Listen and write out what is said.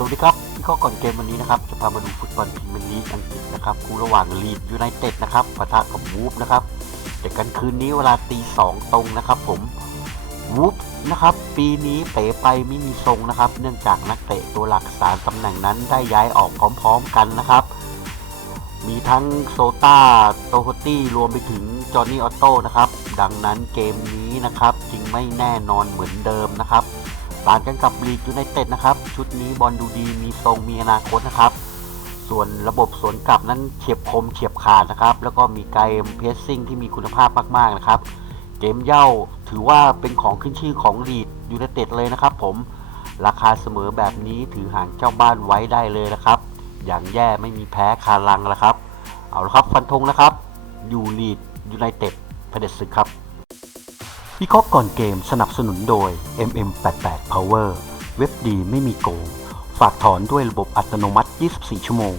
สวัสดีครับพี่ข้อก่อนเกมวันนี้นะครับ จะพามาดูฟุตบอลพรีเมียร์ลีกอังกฤษนะครับคู่ระหว่างลีดยูไนเต็ดนะครับปะทะกับวูฟนะครับเด็กกันคืนนี้เวลาตีสองตรงนะครับผมวูฟนะครับปีนี้เป๋ไปไม่มีทรงนะครับ เนื่องจากนักเตะตัวหลักสามตำแหน่งนั้นได้ย้ายออกพร้อมๆกันนะครับ มีทั้งโซตาโตโฮตี้รวมไปถึงจอห์นนี่ออตโต้นะครับ ดังนั้นเกมนี้นะครับจึงไม่แน่นอนเหมือนเดิมนะครับต่างกันกับลีดยูไนเต็ดนะครับ ชุดนี้บอลดูดีมีทรงมีอนาคตนะครับ ส่วนระบบสวนกลับนั้นเฉียบคมเฉียบขาดนะครับ แล้วก็มีไกมเพสซิ่งที่มีคุณภาพมากๆนะครับ เกมเย่าถือว่าเป็นของขึ้นชื่อของลีดยูไนเต็ดเลยนะครับ ผมราคาเสมอแบบนี้ถือห่างเจ้าบ้านไว้ได้เลยนะครับ อย่างแย่ไม่มีแพ้คาลังแล้วครับ เอาละครับฟันธงนะครับยูลีดยูไนเต็ด เผด็จศึกครับวิเคราะห์ก่อนเกมสนับสนุนโดย MM88 Power เว็บดีไม่มีโกง ฝากถอนด้วยระบบอัตโนมัติ 24 ชั่วโมง